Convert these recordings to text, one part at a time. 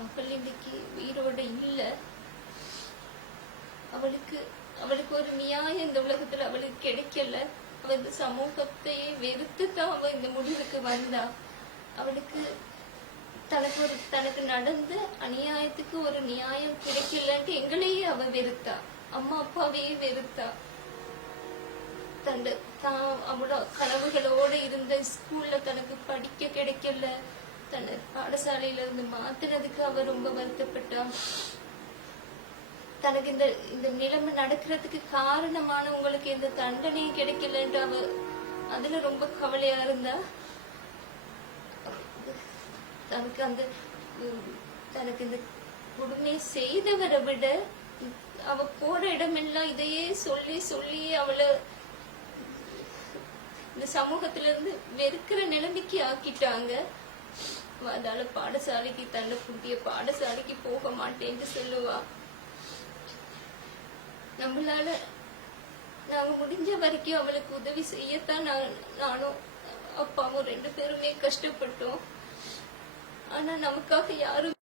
மகள் இன்னைக்கு உயிரோட இல்லை அவளுக்கு அவளுக்கு ஒரு நியாயம் இந்த உலகத்துல அவளுக்கு கிடைக்கல அவ இந்த சமூகத்தையே வெறுத்து தான் அவ இந்த முடிவுக்கு வந்தா அவளுக்கு தனக்கு ஒரு தனக்கு நடந்த அநியாயத்துக்கு ஒரு நியாயம் கிடைக்கலன்ட்டு எங்களையே அவ வெறுத்தா அம்மா அப்பாவையே வெறுத்தா தன் தான் அவளோட கனவுகளோட இருந்த ஸ்கூல்ல தனக்கு படிக்க கிடைக்கல தன்னை பாடசாலையில இருந்து மாத்துறதுக்கு அவர் ரொம்ப வருத்தப்பட்டார் தனக்கு இந்த இந்த நிலைமை நடக்கிறதுக்கு காரணமான உங்களுக்கு எந்த தண்டனையும் கிடைக்கலன்ட்டு அவர் அதுல ரொம்ப கவலையா இருந்தா தனக்கு அந்த தனக்கு இந்த கொடுமையை செய்தவரை விட அவ போற இடமெல்லாம் இதையே சொல்லி சொல்லி அவளை இந்த சமூகத்துல இருந்து வெறுக்கிற நிலைமைக்கு ஆக்கிட்டாங்க வந்தால பாடசாலைக்கு தன்னை புட்டிய பாடசாலைக்கு போக மாட்டேன்னு சொல்லுவா நம்மளால நாங்க முடிஞ்ச வரைக்கும் அவளுக்கு உதவி செய்யத்தான் நானும் அப்பாவும் ரெண்டு பேருமே கஷ்டப்பட்டோம் ஆனா நமக்காக யாரும்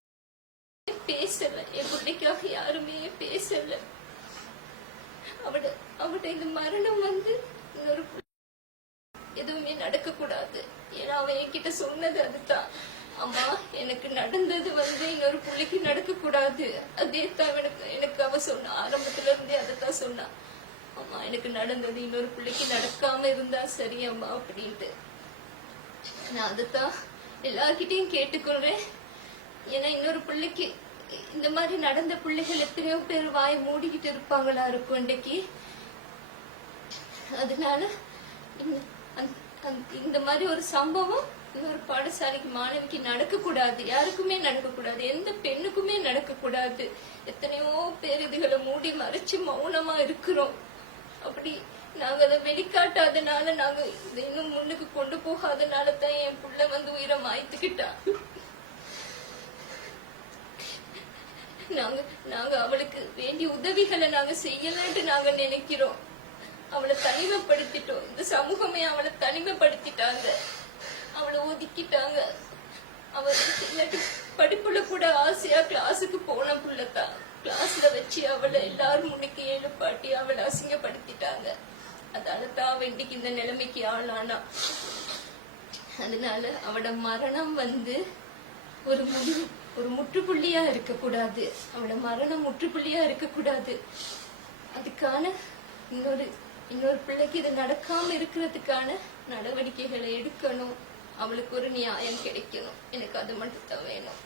பேசல என் பிள்ளைக்காக யாருமே பேசல அவட அவட இந்த மரணம் வந்து இன்னொரு எதுவுமே நடக்க கூடாது ஏன்னா அவன் என்கிட்ட சொன்னது அதுதான் அம்மா எனக்கு நடந்தது வந்து இன்னொரு பிள்ளைக்கு நடக்க கூடாது அதே தான் எனக்கு எனக்கு அவ சொன்னா ஆரம்பத்துல இருந்தே அதைத்தான் சொன்னா அம்மா எனக்கு நடந்தது இன்னொரு பிள்ளைக்கு நடக்காம இருந்தா சரி அம்மா அப்படின்ட்டு நான் அதைத்தான் எல்லார்கிட்டையும் கேட்டுக்கொள்றேன் ஏன்னா இன்னொரு பிள்ளைக்கு இந்த மாதிரி நடந்த பிள்ளைகள் எத்தனையோ பேர் வாய் மூடிக்கிட்டு இருப்பாங்களா இருக்கும் இன்றைக்கு அதனால இந்த மாதிரி ஒரு சம்பவம் ஒரு பாடசாலைக்கு மாணவிக்கு நடக்கக்கூடாது யாருக்குமே நடக்கக்கூடாது எந்த பெண்ணுக்குமே நடக்கக்கூடாது எத்தனையோ பேர் இதுகளை மூடி மறைச்சு மௌனமா இருக்கிறோம் அப்படி நாங்க அதை வெளிக்காட்டாதனால நாங்க இன்னும் முன்னுக்கு கொண்டு போகாதனால தான் என் புள்ள வந்து உயிரை மாய்த்துக்கிட்டா நாங்க நாங்க அவளுக்கு வேண்டிய உதவிகளை நாங்க செய்யலன்ட்டு நாங்க நினைக்கிறோம் அவளை தனிமைப்படுத்திட்டோம் இந்த சமூகமே அவளை தனிமைப்படுத்திட்டாங்க அவளை ஒதுக்கிட்டாங்க அவ இல்லாட்டி படிப்புல கூட ஆசையா கிளாஸுக்கு போன புள்ளதான் கிளாஸ்ல வச்சு அவளை எல்லாரும் முன்னுக்கு எழுப்பாட்டி அவளை அசிங்கப்படுத்திட்டாங்க அதால தான் வெண்டிக்கு இந்த நிலைமைக்கு ஆளானா அதனால அவட மரணம் வந்து ஒரு முடி ஒரு முற்றுப்புள்ளியா இருக்கக்கூடாது அவளோட மரணம் முற்றுப்புள்ளியா இருக்கக்கூடாது அதுக்கான இன்னொரு இன்னொரு பிள்ளைக்கு இது நடக்காம இருக்கிறதுக்கான நடவடிக்கைகளை எடுக்கணும் அவளுக்கு ஒரு நியாயம் கிடைக்கணும் எனக்கு அது மட்டும் தான் வேணும்